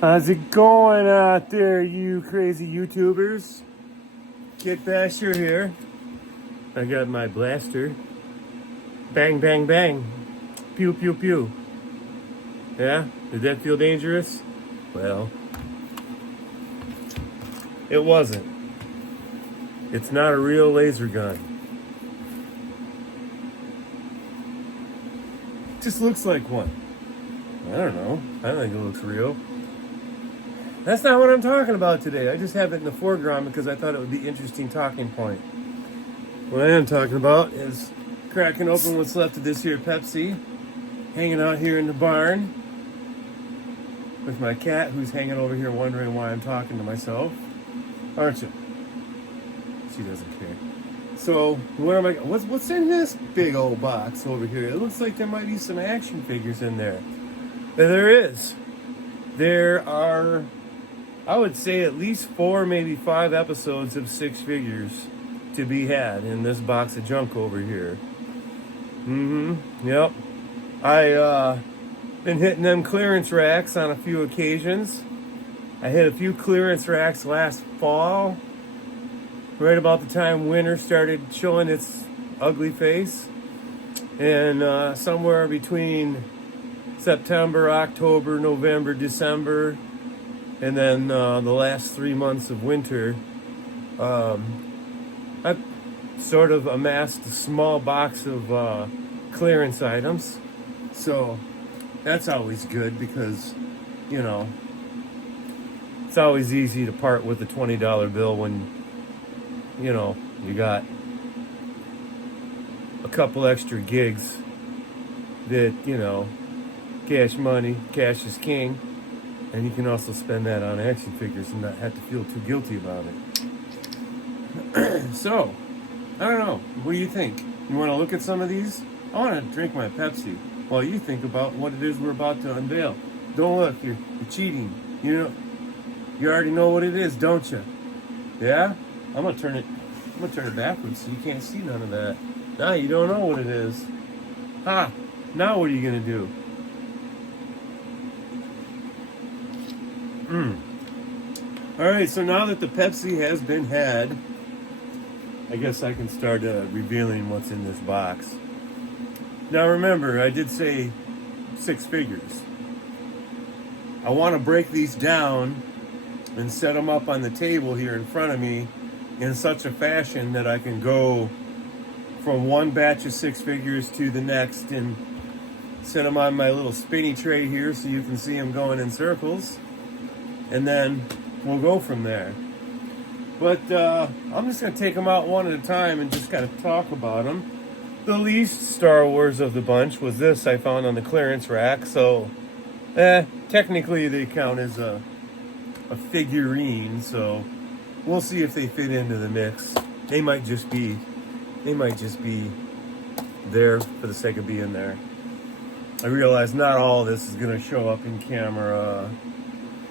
How's it going out there, you crazy YouTubers? Kid Basher here. I got my blaster. Bang, bang, bang. Pew, pew, pew. Yeah? Did that feel dangerous? Well, it wasn't. It's not a real laser gun. It just looks like one. I don't know. I don't think it looks real. That's not what I'm talking about today. I just have it in the foreground because I thought it would be an interesting talking point. What I am talking about is cracking open what's left of this here Pepsi, hanging out here in the barn with my cat who's hanging over here wondering why I'm talking to myself. Aren't you? She doesn't care. So, what am I? What's in this big old box over here? It looks like there might be some action figures in there. There is. There are, I would say, at least 4, maybe 5 episodes of 6 figures to be had in this box of junk over here. Yep. I been hitting them clearance racks on a few occasions. I hit a few clearance racks last fall, right about the time winter started showing its ugly face. And somewhere between September, October, November, December, and then the last 3 months of winter, I've sort of amassed a small box of clearance items. So that's always good because, you know, it's always easy to part with a $20 bill when, you know, you got a couple extra gigs that, you know, cash money, cash is king, and you can also spend that on action figures and not have to feel too guilty about it. So, I don't know. What do you think? You want to look at some of these? I want to drink my Pepsi while you think about what it is we're about to unveil. Don't look, you're cheating. You know, you already know what it is, don't you? Yeah? I'm gonna turn it backwards so you can't see none of that. Now you don't know what it is. Ha! Now what are you gonna do? Alright, so now that the Pepsi has been had, I guess I can start revealing what's in this box. Now remember, I did say 6 figures. I want to break these down and set them up on the table here in front of me in such a fashion that I can go from one batch of 6 figures to the next and set them on my little spinny tray here so you can see them going in circles. And then we'll go from there. But I'm just going to take them out one at a time and just kind of talk about them. The least Star Wars of the bunch was this I found on the clearance rack. So, technically they count as a figurine. So, we'll see if they fit into the mix. They might just be there for the sake of being there. I realize not all of this is going to show up in camera,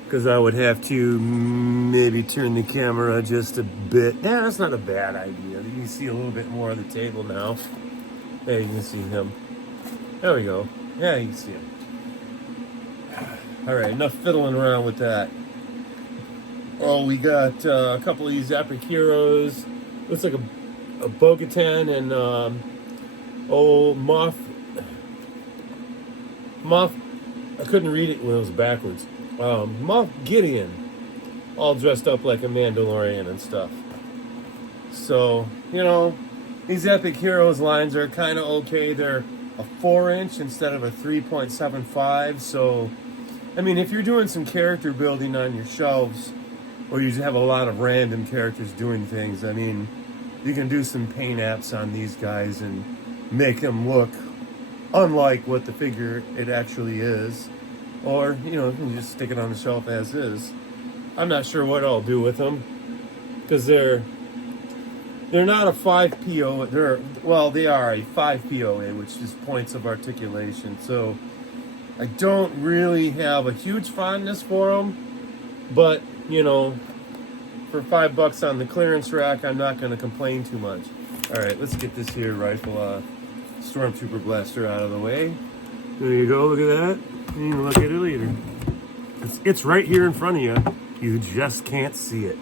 because I would have to maybe turn the camera just a bit. Yeah, that's not a bad idea. You can see a little bit more of the table now. There, you can see him. There we go. Yeah, you can see him. All right, enough fiddling around with that. Oh, we got a couple of these Epic Heroes. Looks like a Bo-Katan and Moff. I couldn't read it when it was backwards. Moff Gideon, all dressed up like a Mandalorian and stuff. So, you know, these Epic Heroes lines are kind of okay. They're a 4-inch instead of a 3.75. So, I mean, if you're doing some character building on your shelves, or you have a lot of random characters doing things, I mean, you can do some paint apps on these guys and make them look unlike what the figure it actually is. Or, you know, you can just stick it on the shelf as is. I'm not sure what I'll do with them, because they're not a 5 PO. They are a 5 POA, which is points of articulation. So I don't really have a huge fondness for them, but, you know, for $5 on the clearance rack, I'm not going to complain too much. All right, let's get this here rifle Stormtrooper blaster out of the way. There you go, look at that. You can look at it later. It's right here in front of you. You just can't see it.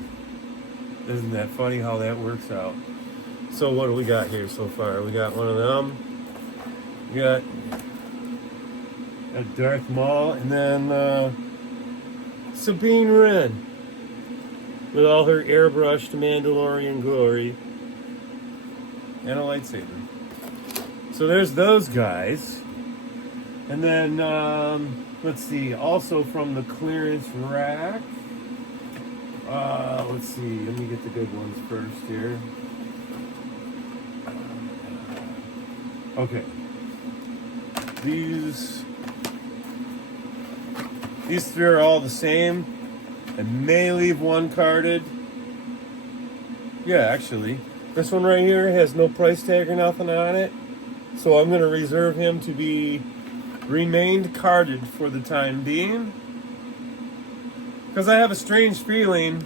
Isn't that funny how that works out? So what do we got here so far? We got one of them. We got a Darth Maul, and then Sabine Wren with all her airbrushed Mandalorian glory and a lightsaber. So there's those guys. And then, let's see, also from the clearance rack. Let's see, let me get the good ones first here. Okay. These three are all the same. I may leave one carded. Yeah, actually. This one right here has no price tag or nothing on it. So I'm going to reserve him to be remained carded for the time being. Because I have a strange feeling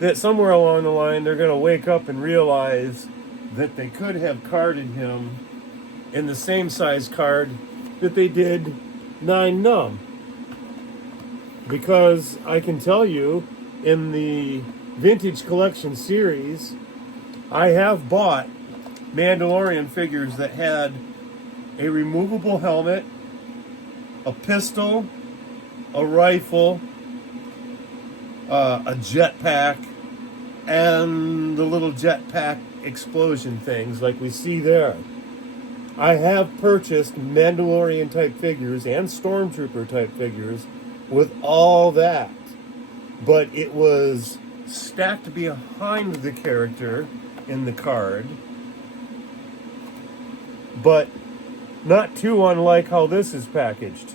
that somewhere along the line they're going to wake up and realize that they could have carded him in the same size card that they did 9 Numb. Because I can tell you, in the Vintage Collection series, I have bought Mandalorian figures that had a removable helmet, a pistol, a rifle, a jetpack, and the little jetpack explosion things like we see there. I have purchased Mandalorian type figures and Stormtrooper type figures with all that, but it was stacked behind the character in the card, but not too unlike how this is packaged.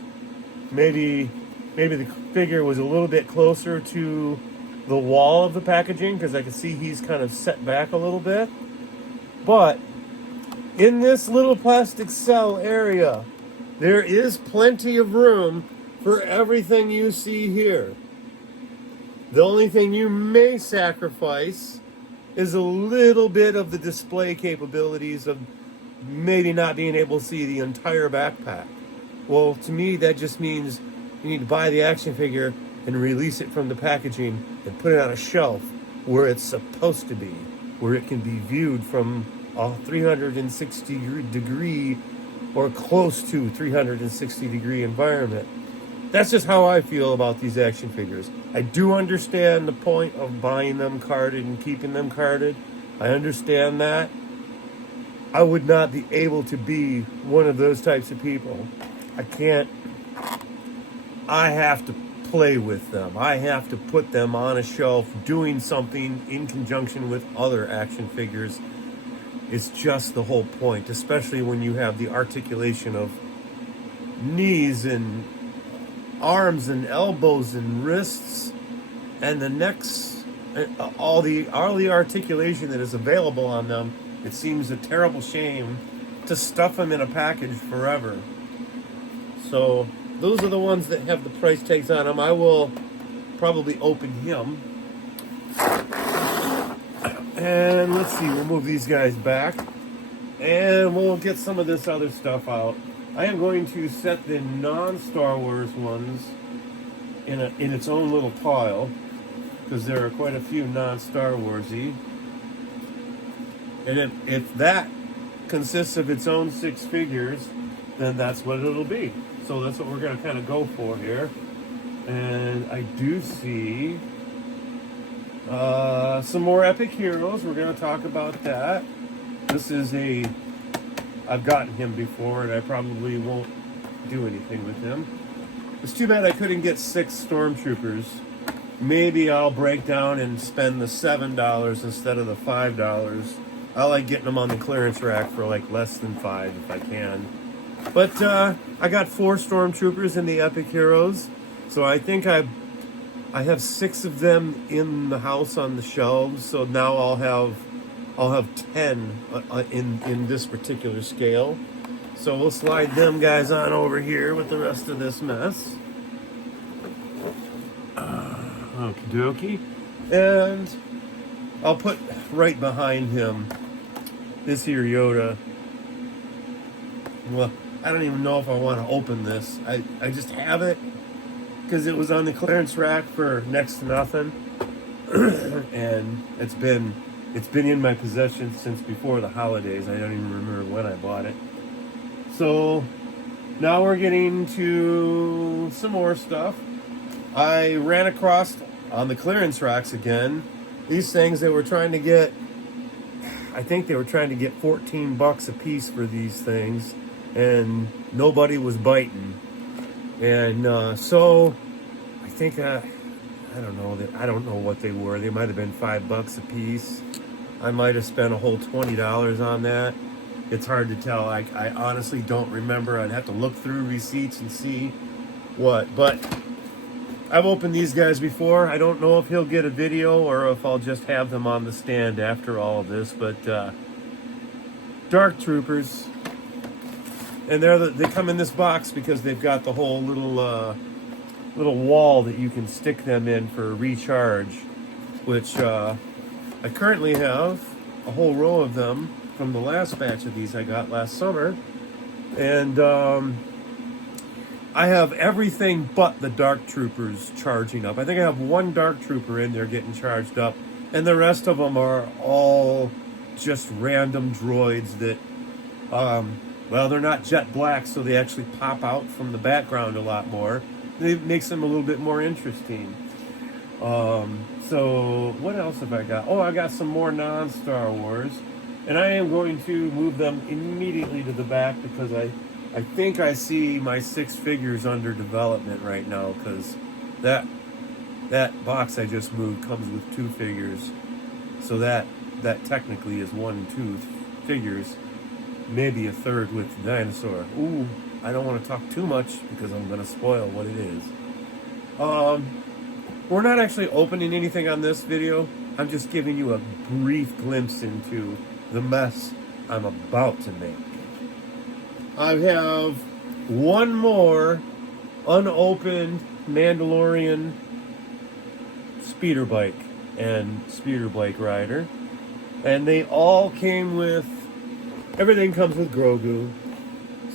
Maybe the figure was a little bit closer to the wall of the packaging because I can see he's kind of set back a little bit. But in this little plastic cell area, there is plenty of room for everything you see here. The only thing you may sacrifice is a little bit of the display capabilities of maybe not being able to see the entire backpack. Well, to me, that just means you need to buy the action figure and release it from the packaging and put it on a shelf where it's supposed to be, where it can be viewed from a 360 degree or close to 360 degree environment. That's just how I feel about these action figures. I do understand the point of buying them carded and keeping them carded. I understand that. I would not be able to be one of those types of people. I can't. I have to play with them. I have to put them on a shelf doing something in conjunction with other action figures. It's just the whole point, especially when you have the articulation of knees and arms and elbows and wrists and the necks, all the articulation that is available on them. It seems a terrible shame to stuff them in a package forever. So those are the ones that have the price tags on them. I will probably open him. And let's see, we'll move these guys back. And we'll get some of this other stuff out. I am going to set the non-Star Wars ones in its own little pile, because there are quite a few non-Star Wars-y. And if that consists of its own 6 figures, then that's what it'll be. So that's what we're going to kind of go for here. And I do see some more Epic Heroes. We're going to talk about that. This is I've gotten him before, and I probably won't do anything with him. It's too bad I couldn't get 6 Stormtroopers. Maybe I'll break down and spend the $7 instead of the $5. I like getting them on the clearance rack for like less than $5 if I can. But I got 4 Stormtroopers in the Epic Heroes, so I think I have 6 of them in the house on the shelves. So now I'll have 10 in this particular scale. So we'll slide them guys on over here with the rest of this mess. Okie dokie. And I'll put right behind him this here Yoda. Well, I don't even know if I want to open this. I just have it because it was on the clearance rack for next to nothing, and it's been in my possession since before the holidays. I don't even remember when I bought it. So now we're getting to some more stuff. I ran across on the clearance racks again these things they were trying to get. I think they were trying to get $14 a piece for these things, and nobody was biting. And so I think I don't know that I don't know what they were. They might have been $5 a piece. I might have spent a whole $20 on that. It's hard to tell. I honestly don't remember. I'd have to look through receipts and see what. But I've opened these guys before. I don't know if he'll get a video or if I'll just have them on the stand after all of this. But Dark Troopers, and they come in this box because they've got the whole little wall that you can stick them in for recharge, which I currently have a whole row of them from the last batch of these I got last summer. And I have everything but the Dark Troopers charging up. I think I have one Dark Trooper in there getting charged up, and the rest of them are all just random droids that, well, they're not jet black, so they actually pop out from the background a lot more. It makes them a little bit more interesting. So what else have I got? Oh, I got some more non-Star Wars, and I am going to move them immediately to the back because I think I see my 6 figures under development right now, because that box I just moved comes with 2 figures, so that technically is 1 and 2 figures, maybe a third with the dinosaur. Ooh, I don't want to talk too much because I'm going to spoil what it is. We're not actually opening anything on this video. I'm just giving you a brief glimpse into the mess I'm about to make. I have one more unopened Mandalorian speeder bike and speeder bike rider, and they all came with, everything comes with Grogu,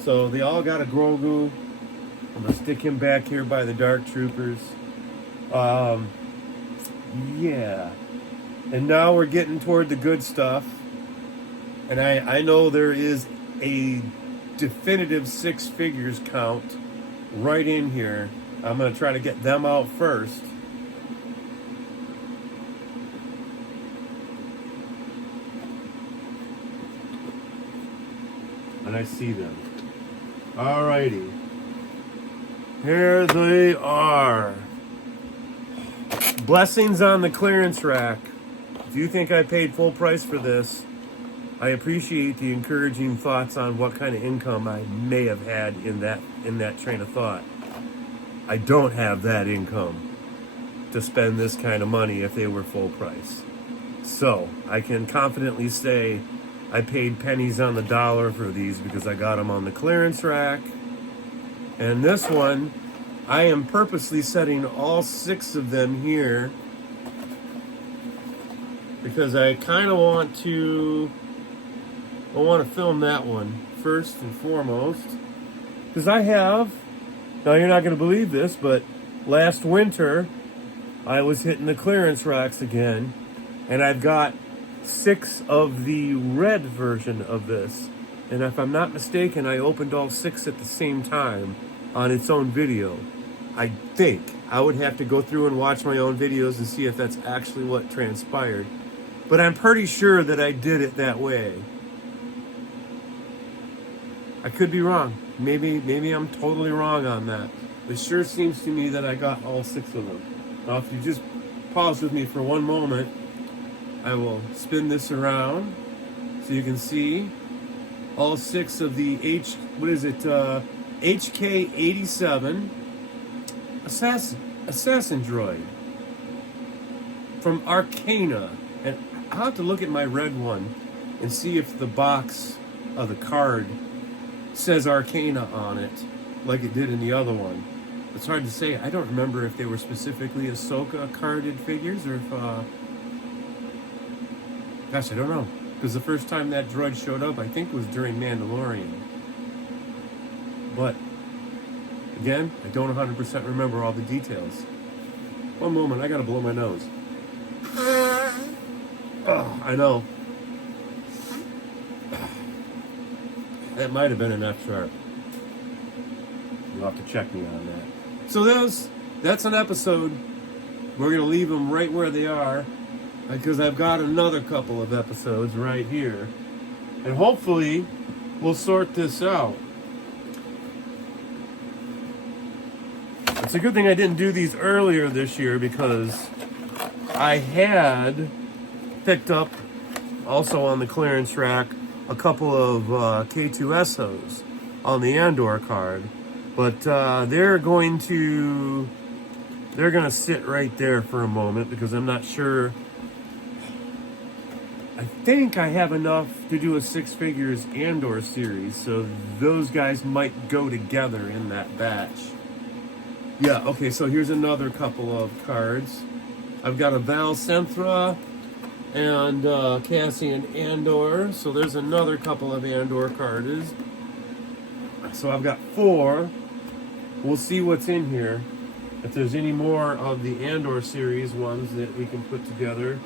so they all got a Grogu. I'm gonna stick him back here by the Dark Troopers. Yeah, and now we're getting toward the good stuff, and I know there is a definitive 6 figures count right in here. I'm going to try to get them out first. And I see them. Alrighty. Here they are. Blessings on the clearance rack. Do you think I paid full price for this? I appreciate the encouraging thoughts on what kind of income I may have had in that train of thought. I don't have that income to spend this kind of money if they were full price. So I can confidently say I paid pennies on the dollar for these because I got them on the clearance rack. And this one, I am purposely setting all 6 of them here because I kind of want to film that one first and foremost, because I have, now you're not going to believe this, but last winter I was hitting the clearance racks again, and I've got 6 of the red version of this, and if I'm not mistaken, I opened all 6 at the same time on its own video. I think I would have to go through and watch my own videos and see if that's actually what transpired, but I'm pretty sure that I did it that way. I could be wrong. Maybe I'm totally wrong on that. It sure seems to me that I got all 6 of them. Now, if you just pause with me for one moment, I will spin this around so you can see all 6 of the HK-87 assassin droid from Arcana. And I'll have to look at my red one and see if the box of the card says Arcana on it like it did in the other one. It's hard to say. I don't remember if they were specifically Ahsoka carded figures or if gosh, I don't know, because the first time that droid showed up I think was during Mandalorian. But Again, I don't 100% remember all the details. One moment, I gotta blow my nose. Oh, I know. That might have been an F sharp. You'll have to check me on that. So that's an episode. We're going to leave them right where they are because I've got another couple of episodes right here. And hopefully we'll sort this out. It's a good thing I didn't do these earlier this year because I had picked up, also on the clearance rack, a couple of K2SOs on the Andor card. But they're going to sit right there for a moment because I'm not sure. I think I have enough to do a Six Figures Andor series, so those guys might go together in that batch. Yeah, okay, so here's another couple of cards. I've got a Val Senthra and Cassian Andor, so there's another couple of Andor cards. So I've got 4. We'll see what's in here. If there's any more of the Andor series ones that we can put together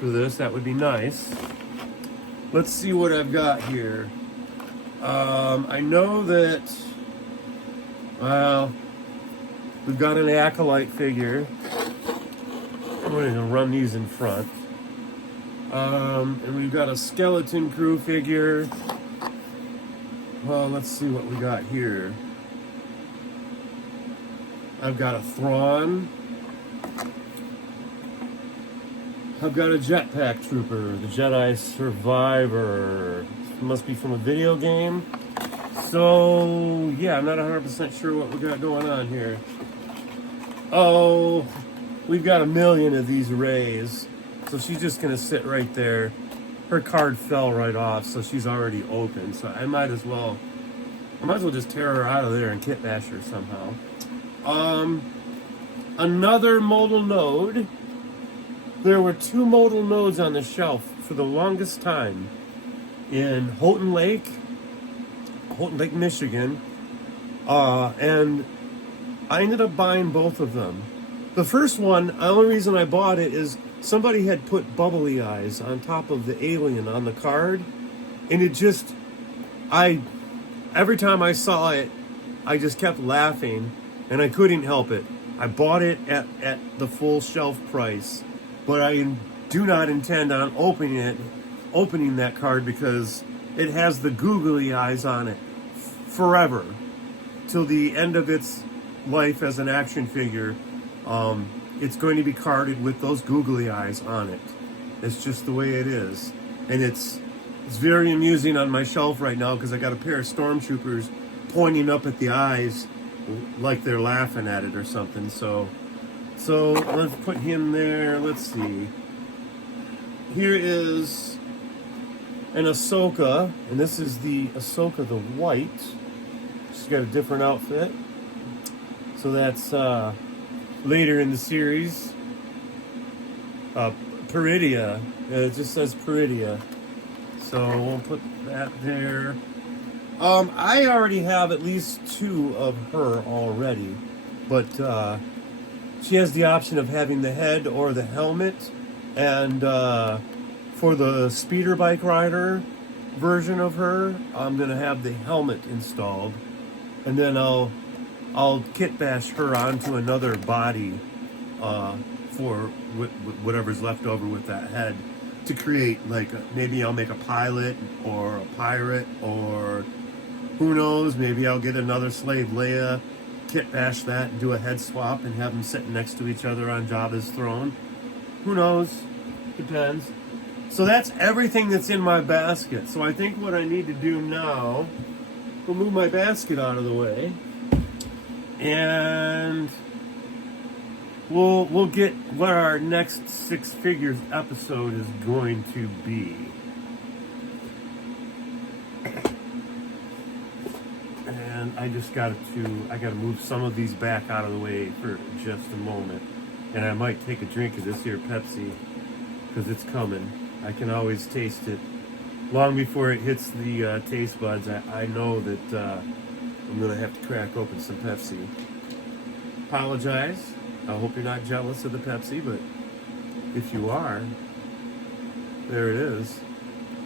for this, that would be nice. Let's see what I've got here. I know that, well, we've got an Acolyte figure. I'm going to run these in front. And we've got a Skeleton Crew figure. Well, let's see what we got here. I've got a Thrawn. I've got a Jetpack Trooper, the Jedi Survivor. It must be from a video game. So, yeah, I'm not 100% sure what we got going on here. Oh, we've got a million of these Rays. So she's just going to sit right there. Her card fell right off, so she's already open. So I might as well just tear her out of there and kit bash her somehow. Another modal node. There were 2 modal nodes on the shelf for the longest time in Houghton Lake, Michigan, and I ended up buying both of them. The first one, the only reason I bought it is somebody had put bubbly eyes on top of the alien on the card, and it just, every time I saw it, I just kept laughing, and I couldn't help it. I bought it at the full shelf price, but I do not intend on opening that card because it has the googly eyes on it forever, till the end of its life as an action figure. It's going to be carded with those googly eyes on it. It's just the way it is, and it's very amusing on my shelf right now because I got a pair of stormtroopers pointing up at the eyes like they're laughing at it or something. So let's put him there. Let's see. Here is an Ahsoka, and this is the Ahsoka the White. She's got a different outfit. So that's later in the series. Peridia. It just says Peridia. So we'll put that there. I already have at least 2 of her already, but she has the option of having the head or the helmet, and for the speeder bike rider version of her, I'm gonna have the helmet installed, and then I'll kit bash her onto another body for whatever's left over with that head to create, like, maybe I'll make a pilot or a pirate, or who knows, maybe I'll get another Slave Leia, kit bash that and do a head swap and have them sitting next to each other on Jabba's throne. Who knows? Depends. So that's everything that's in my basket. So I think what I need to do now, we'll move my basket out of the way, and we'll get what our next Six Figures episode is going to be. And I just gotta move some of these back out of the way for just a moment. And I might take a drink of this here Pepsi, because it's coming. I can always taste it long before it hits the taste buds. I know that I'm gonna have to crack open some Pepsi. Apologize. I hope you're not jealous of the Pepsi, but if you are, there it is.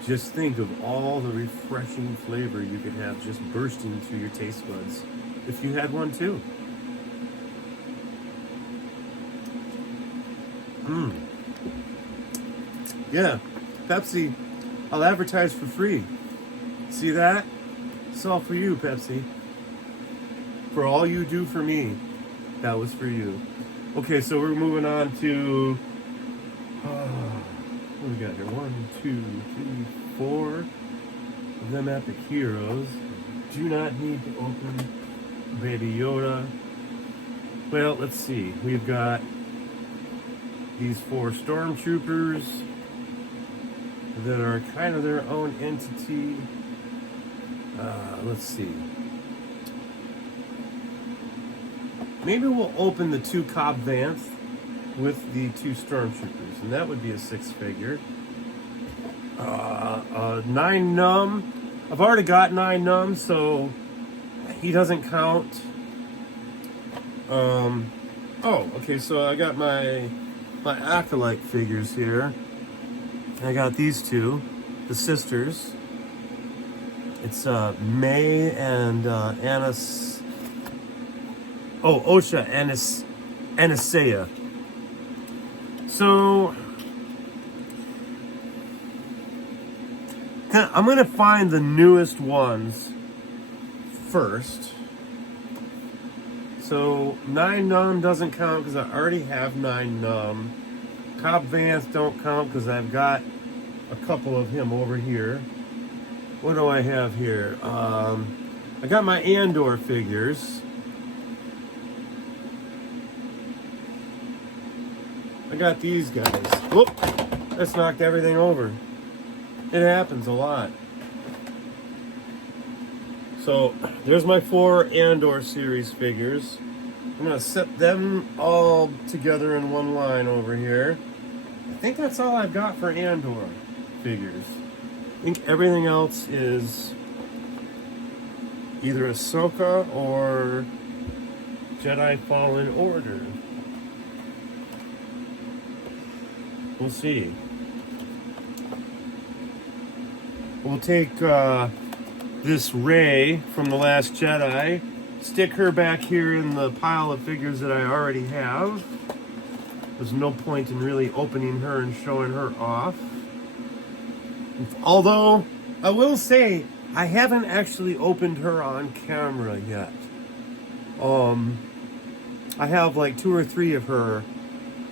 Just think of all the refreshing flavor you could have just bursting through your taste buds if you had one too. Yeah, Pepsi, I'll advertise for free. See that? It's all for you, Pepsi. For all you do for me, that was for you. Okay, so we're moving on to, what do we got here? 1, 2, 3, 4 of them Epic Heroes. Do not need to open Baby Yoda. Well, let's see. We've got these 4 stormtroopers that are kind of their own entity. Let's see. Maybe we'll open the 2 Cobb Vanth with the 2 stormtroopers, and that would be a 6-figure. 9 Numb. I've already got 9 Numb, so he doesn't count. Oh, okay. So I got my Acolyte figures here. I got these 2, the sisters. It's May and Anis. Oh, Osha and Anisea. So I'm gonna find the newest ones first. So 9 Numb doesn't count because I already have 9 Numb. Cobb Vanth don't count because I've got a couple of him over here. What do I have here? I got my Andor figures. I got these guys. Whoop! That's knocked everything over. It happens a lot. So there's my 4 Andor series figures. I'm gonna set them all together in one line over here. I think that's all I've got for Andor figures. I think everything else is either Ahsoka or Jedi Fallen Order. We'll see. We'll take this Rey from The Last Jedi, stick her back here in the pile of figures that I already have. There's no point in really opening her and showing her off. Although, I will say, I haven't actually opened her on camera yet. I have like 2 or 3 of her.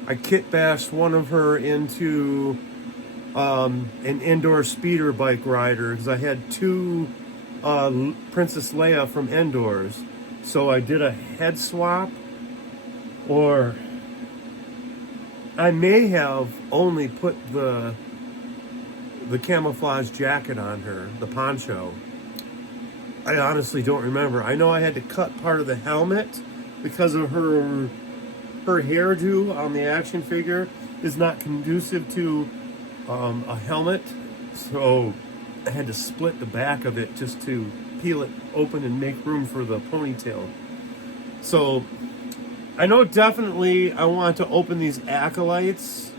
I kit bashed one of her into an Endor speeder bike rider because I had 2 Princess Leia from Endors. So I did a head swap, or I may have only put the camouflage jacket on her, the poncho. I honestly don't remember. I know I had to cut part of the helmet because of her hairdo on the action figure is not conducive to a helmet. So I had to split the back of it just to peel it open and make room for the ponytail. So I know definitely I want to open these acolytes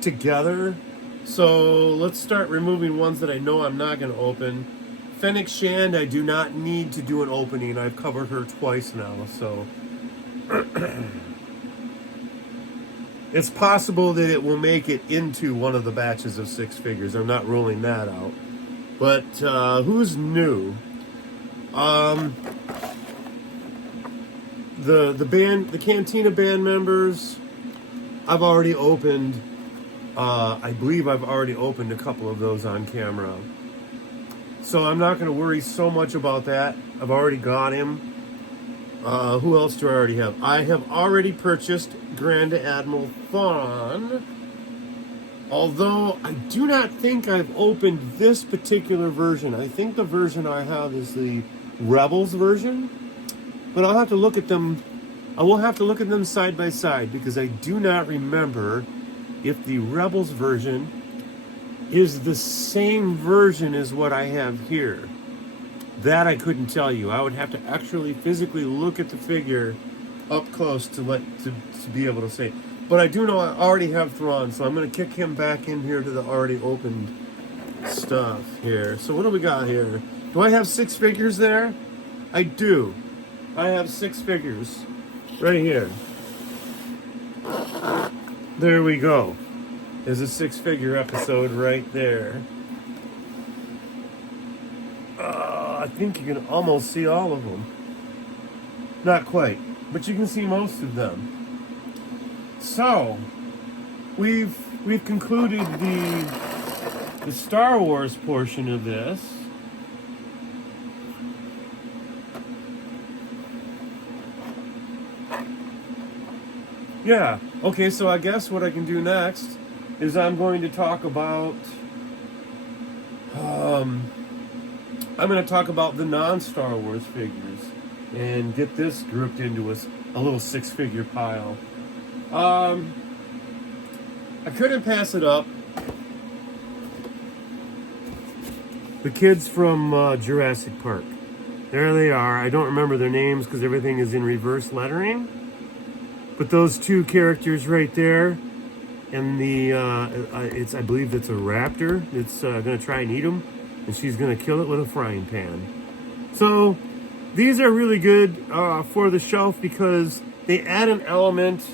together. So let's start removing ones that I know I'm not going to open. Fennec Shand, I do not need to do an opening. I've covered her twice now, so it's possible that it will make it into one of the batches of 6 figures. I'm not ruling that out. But who's new? The Cantina band members, I've already opened. I believe I've already opened a couple of those on camera. So I'm not going to worry so much about that. I've already got him. Who else do I already have? I have already purchased Grand Admiral Thrawn. Although I do not think I've opened this particular version. I think the version I have is the Rebels version. But I'll have to look at them. I will have to look at them side by side because I do not remember if the Rebels version is the same version as what I have here. That I couldn't tell you. I would have to actually physically look at the figure up close to be able to say. But I do know I already have Thrawn, so I'm going to kick him back in here to the already opened stuff here. So what do we got here? Do I have 6 figures there? I do. I have 6 figures right here. There we go. There's a 6-figure episode right there. I think you can almost see all of them. Not quite, but you can see most of them. So, we've concluded the Star Wars portion of this. Yeah. Okay, so I guess what I can do next is I'm going to talk about I'm going to talk about the non-Star Wars figures and get this grouped into a little 6-figure pile. I couldn't pass it up. The kids from Jurassic Park. There they are. I don't remember their names because everything is in reverse lettering. But those 2 characters right there, and I believe it's a raptor. It's going to try and eat them, and she's going to kill it with a frying pan. So these are really good for the shelf because they add an element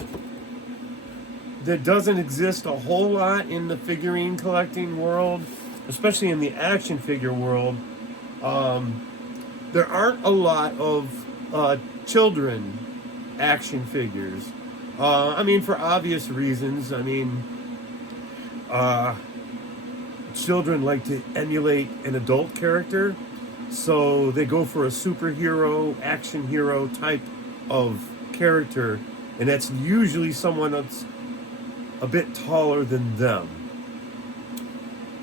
that doesn't exist a whole lot in the figurine collecting world, especially in the action figure world. There aren't a lot of children action figures. I mean, for obvious reasons. I mean, children like to emulate an adult character, so they go for a superhero, action hero type of character, and that's usually someone that's a bit taller than them.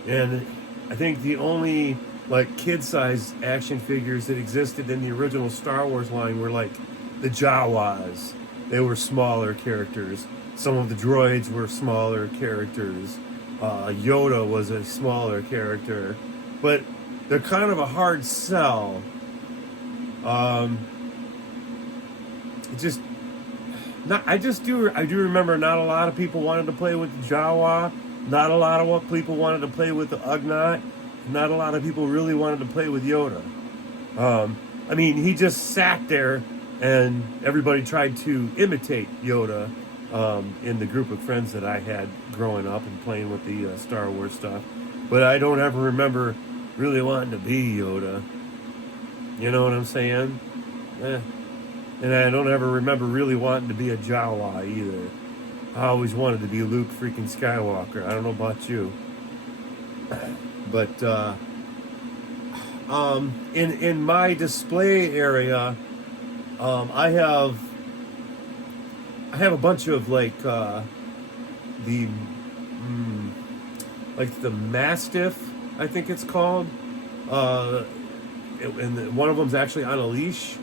And I think the only like kid-sized action figures that existed in the original Star Wars line were like the Jawas. They were smaller characters. Some of the droids were smaller characters. Yoda was a smaller character, but they're kind of a hard sell. I do remember not a lot of people wanted to play with the Jawa. Not a lot of people wanted to play with the Ugnaught. Not a lot of people really wanted to play with Yoda. I mean, he just sat there and everybody tried to imitate Yoda in the group of friends that I had growing up and playing with the Star Wars stuff. But I don't ever remember really wanting to be Yoda. You know what I'm saying? And I don't ever remember really wanting to be a Jawa either. I always wanted to be Luke freaking Skywalker. I don't know about you. But in my display area, I have a bunch of like the Mastiff, I think it's called, and one of them's actually on a leash,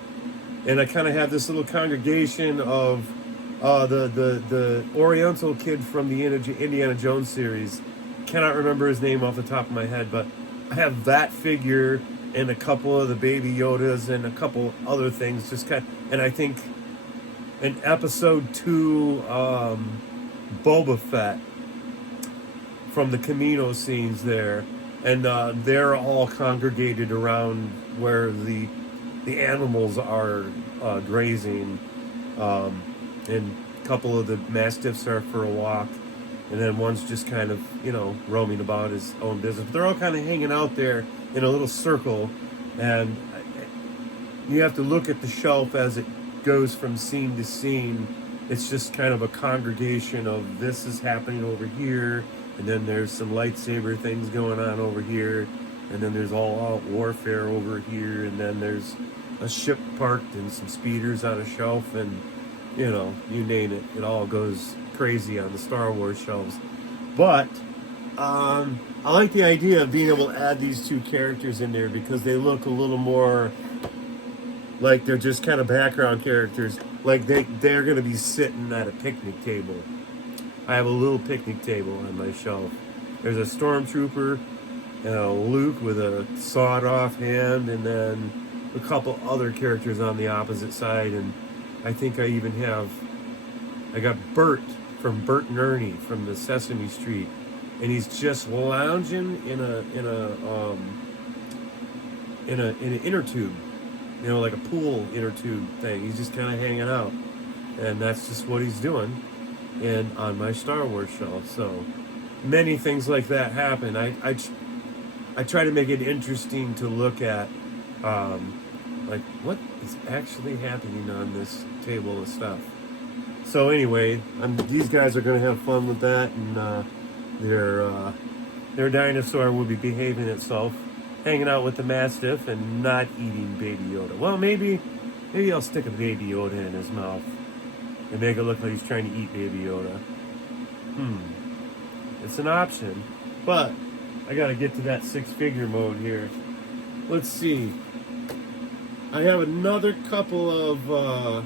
and I kind of have this little congregation of the Oriental kid from the Indiana Jones series. Cannot remember his name off the top of my head, but I have that figure and a couple of the Baby Yodas and a couple other things, and I think in episode 2, Boba Fett from the Camino scenes there, and they're all congregated around where the animals are grazing, and a couple of the Mastiffs are for a walk, and then one's just kind of, roaming about his own business. But they're all kind of hanging out there in a little circle, and you have to look at the shelf as it goes from scene to scene. It's just kind of a congregation of this is happening over here, and then there's some lightsaber things going on over here, and then there's all-out warfare over here, and then there's a ship parked and some speeders on a shelf, and you name it. It all goes crazy on the Star Wars shelves. But I like the idea of being able to add these 2 characters in there because they look a little more like they're just kind of background characters. Like they're going to be sitting at a picnic table. I have a little picnic table on my shelf. There's a stormtrooper Luke with a sawed-off hand, and then a couple other characters on the opposite side, and I think I got Bert from Bert and Ernie from the Sesame Street, and he's just lounging in an inner tube, like a pool inner tube thing. He's just kind of hanging out, and that's just what he's doing, and on my Star Wars shelf. So many things like that happen. I try to make it interesting to look at, like what is actually happening on this table of stuff. So anyway, these guys are going to have fun with that, and their dinosaur will be behaving itself, hanging out with the Mastiff and not eating Baby Yoda. Well, maybe I'll stick a Baby Yoda in his mouth and make it look like he's trying to eat Baby Yoda. It's an option, but I got to get to that 6-figure mode here. Let's see. I have another couple of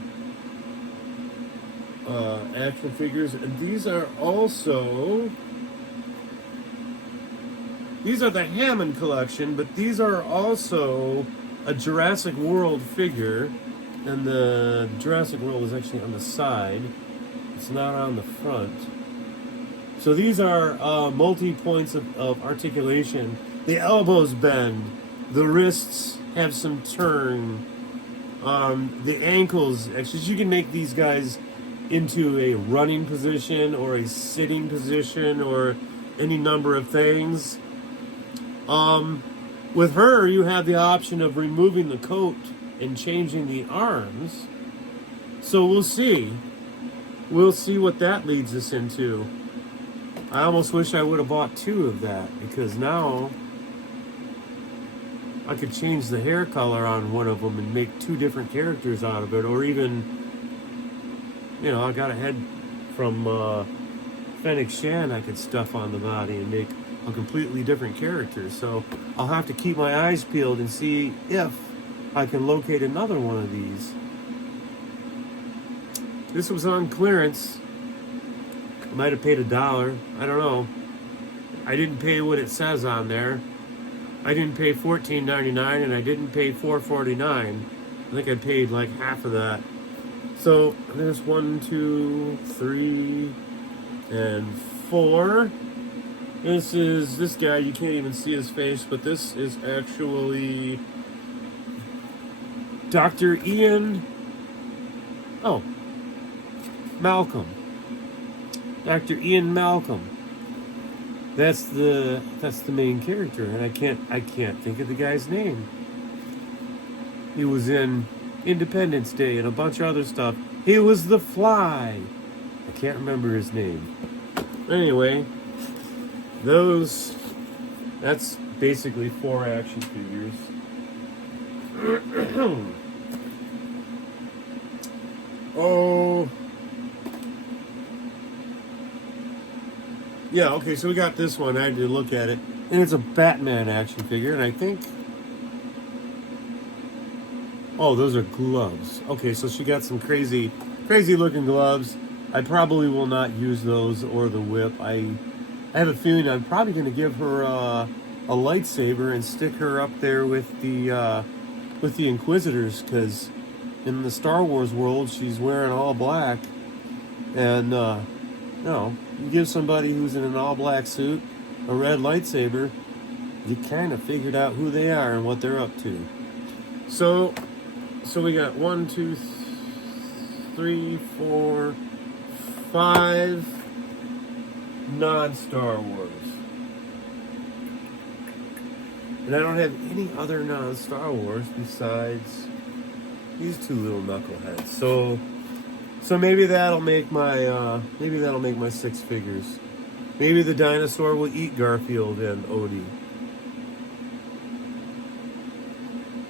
action figures, and these are the Hammond collection, but these are also a Jurassic World figure, and the Jurassic World is actually on the side. It's not on the front. So these are multi-points of articulation. The elbows bend, the wrists have some turn, the ankles, actually you can make these guys into a running position or a sitting position or any number of things. With her, you have the option of removing the coat and changing the arms. So we'll see. We'll see what that leads us into. I almost wish I would have bought 2 of that, because now I could change the hair color on one of them and make 2 different characters out of it, or even, I got a head from Fennec Shan I could stuff on the body and make a completely different character. So I'll have to keep my eyes peeled and see if I can locate another one of these. This was on clearance. I might have paid $1. I don't know. I didn't pay what it says on there. I didn't pay $14.99, and I didn't pay $4.49. I think I paid like half of that. So there's 1, 2, 3, and 4. This guy, you can't even see his face, but this is actually Dr. Ian Malcolm. Dr. Ian Malcolm. That's the main character, and I can't think of the guy's name. He was in Independence Day and a bunch of other stuff. He was the Fly. I can't remember his name. Anyway, that's basically 4 action figures. Yeah, okay, so we got this one. I had to look at it. And it's a Batman action figure, and I think... Oh, those are gloves. Okay, so she got some crazy looking gloves. I probably will not use those or the whip. I have a feeling I'm probably going to give her a lightsaber and stick her up there with the Inquisitors, because in the Star Wars world, she's wearing all black. And, you give somebody who's in an all-black suit a red lightsaber, you kind of figured out who they are and what they're up to. So we got 1, 2, 3, 4, 5 non-Star Wars. And I don't have any other non-Star Wars besides these 2 little knuckleheads. So maybe that'll make my 6 figures. Maybe the dinosaur will eat Garfield and Odie.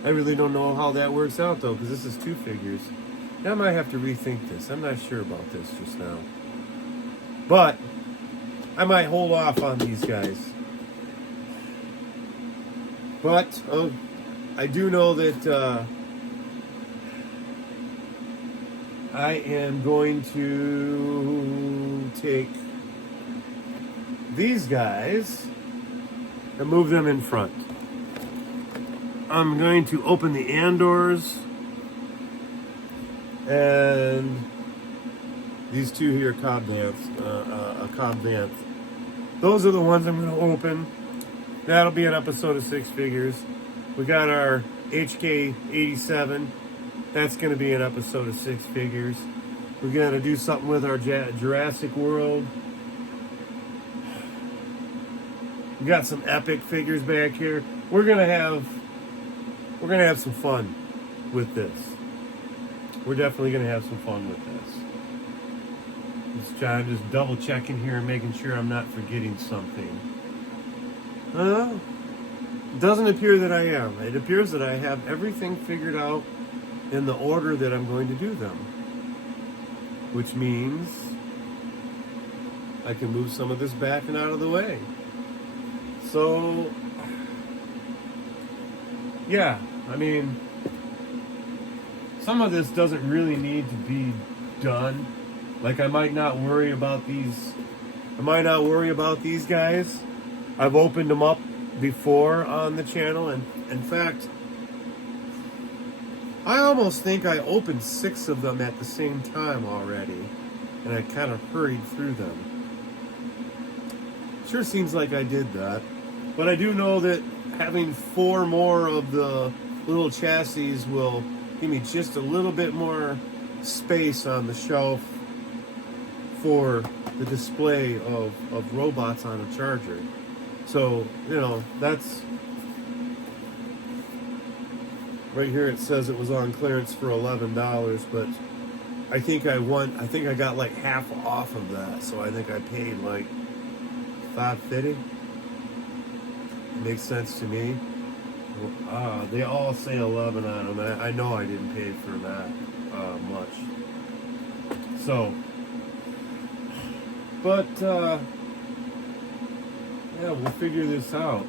I really don't know how that works out though, because this is 2 figures. I might have to rethink this. I'm not sure about this just now. But I might hold off on these guys. But I do know that I am going to take these guys and move them in front. I'm going to open the Andors and these two here, Cobb Vanth. Those are the ones I'm going to open. That'll be an episode of Six Figures. We got our HK87. That's going to be an episode of Six Figures. We're going to do something with our Jurassic World. We got some epic figures back here. We're gonna have some fun with this. We're definitely gonna have some fun with this. I'm just double checking here and making sure I'm not forgetting something. It doesn't appear that I am. It appears that I have everything figured out in the order that I'm going to do them. Which means I can move some of this back and out of the way. So, yeah, I mean, some of this doesn't really need to be done. Like, I might not worry about these guys. I've opened them up before on the channel, and in fact, I almost think I opened 6 of them at the same time already, and I kind of hurried through them. Sure seems like I did that. But I do know that having 4 more of the little chassis will give me just a little bit more space on the shelf for the display of robots on a charger. So, that's... Right here it says it was on clearance for $11, but I think I got like half off of that, so I think I paid like $5.50. Makes sense to me. They all say 11 on them. I know I didn't pay for that much. So, but yeah, we'll figure this out.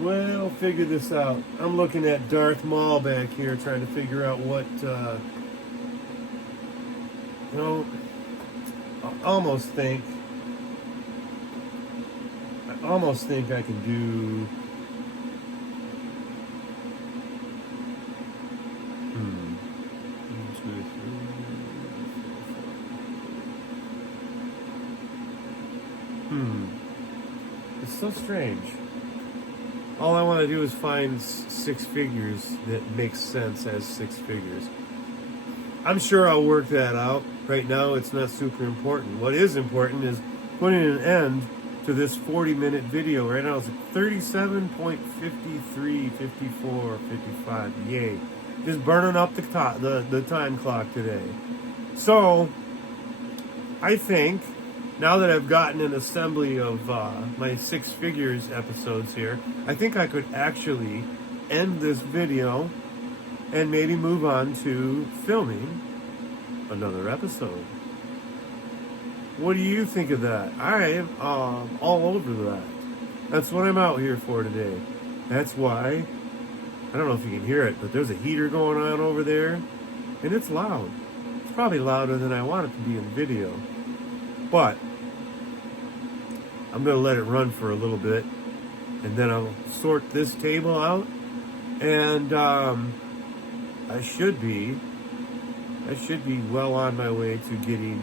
We'll figure this out. I'm looking at Darth Maul back here, trying to figure out what. I almost think I can do. It's so strange. All I want to do is find 6 figures that make sense as 6 figures. I'm sure I'll work that out. Right now, it's not super important. What is important is putting an end to this 40-minute video. Right now, it's 37.53, 54, 55. Yay. Just burning up the time clock today. So, I think, now that I've gotten an assembly of my 6 figures episodes here, I think I could actually end this video and maybe move on to filming another episode. What do you think of that? I am all over that. That's what I'm out here for today. That's why, I don't know if you can hear it, but there's a heater going on over there, and it's loud. It's probably louder than I want it to be in the video. But I'm going to let it run for a little bit, and then I'll sort this table out, and I should be well on my way to getting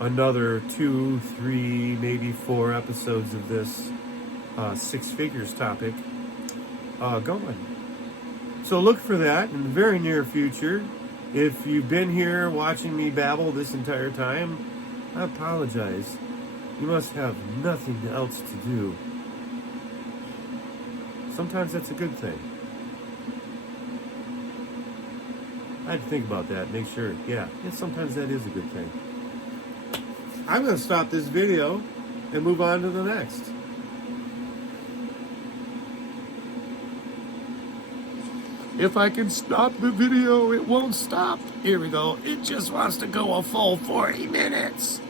another 2, 3, maybe 4 episodes of this 6 figures topic going. So look for that in the very near future. If you've been here watching me babble this entire time, I apologize. You must have nothing else to do. Sometimes that's a good thing. I had to think about that, make sure. Yeah, sometimes that is a good thing. I'm going to stop this video and move on to the next. If I can stop the video, it won't stop. Here we go. It just wants to go a full 40 minutes.